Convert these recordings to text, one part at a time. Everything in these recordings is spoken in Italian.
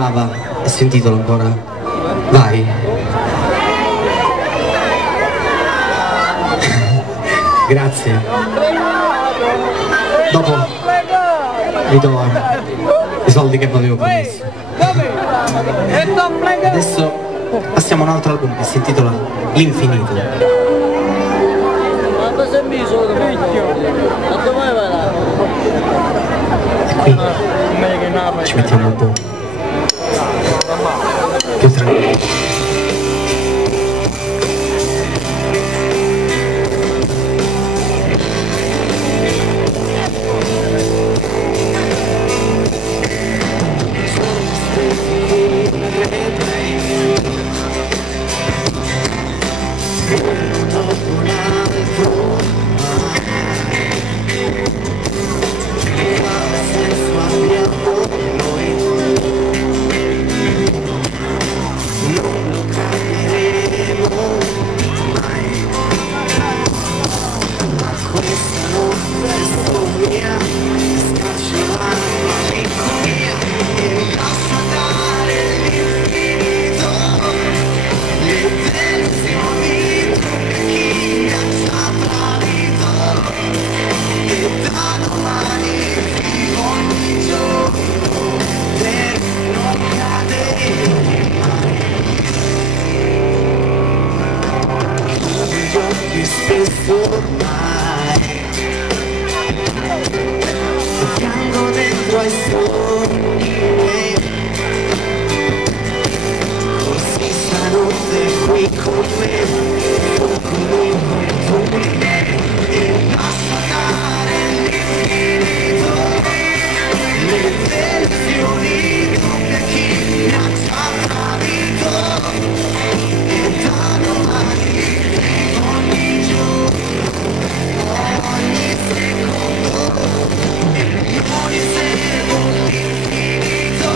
bava e si intitola ancora Vai. Grazie. Dopo vi do i soldi che avevo promesso. Adesso passiamo a un altro album che si intitola L'Infinito. E qui ci mettiamo un po' più tranquilli. Piango dentro ai sogni, così stanotte qui con me, e basta dare l'infinito, le delusioni per chi mi ha già tradito, e da domani ogni giorno, ogni secondo. Ogni secondo l'infinito,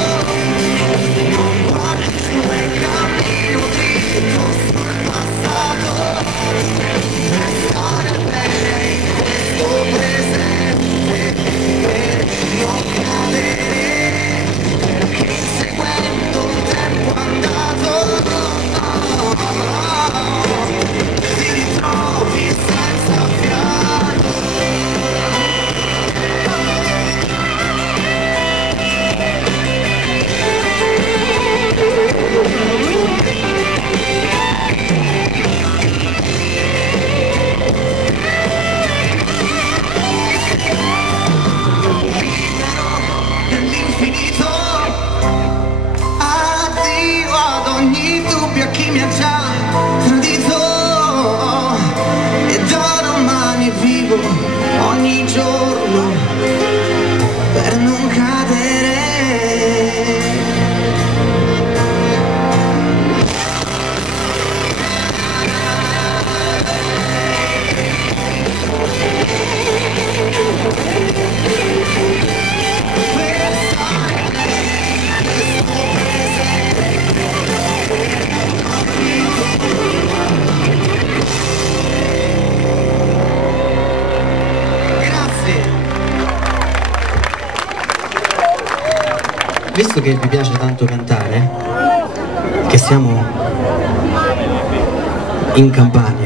non guardi più e cammino dritto sul passato, restare bene in questo presente, per non cadere, perché inseguendo il tempo andato, ti ritrovi senza fiato. Nell'infinito, addio ad ogni dubbio a chi mi ha già tradito, e da domani vivo ogni giorno per non cadere. Visto che vi piace tanto cantare, che siamo in Campania,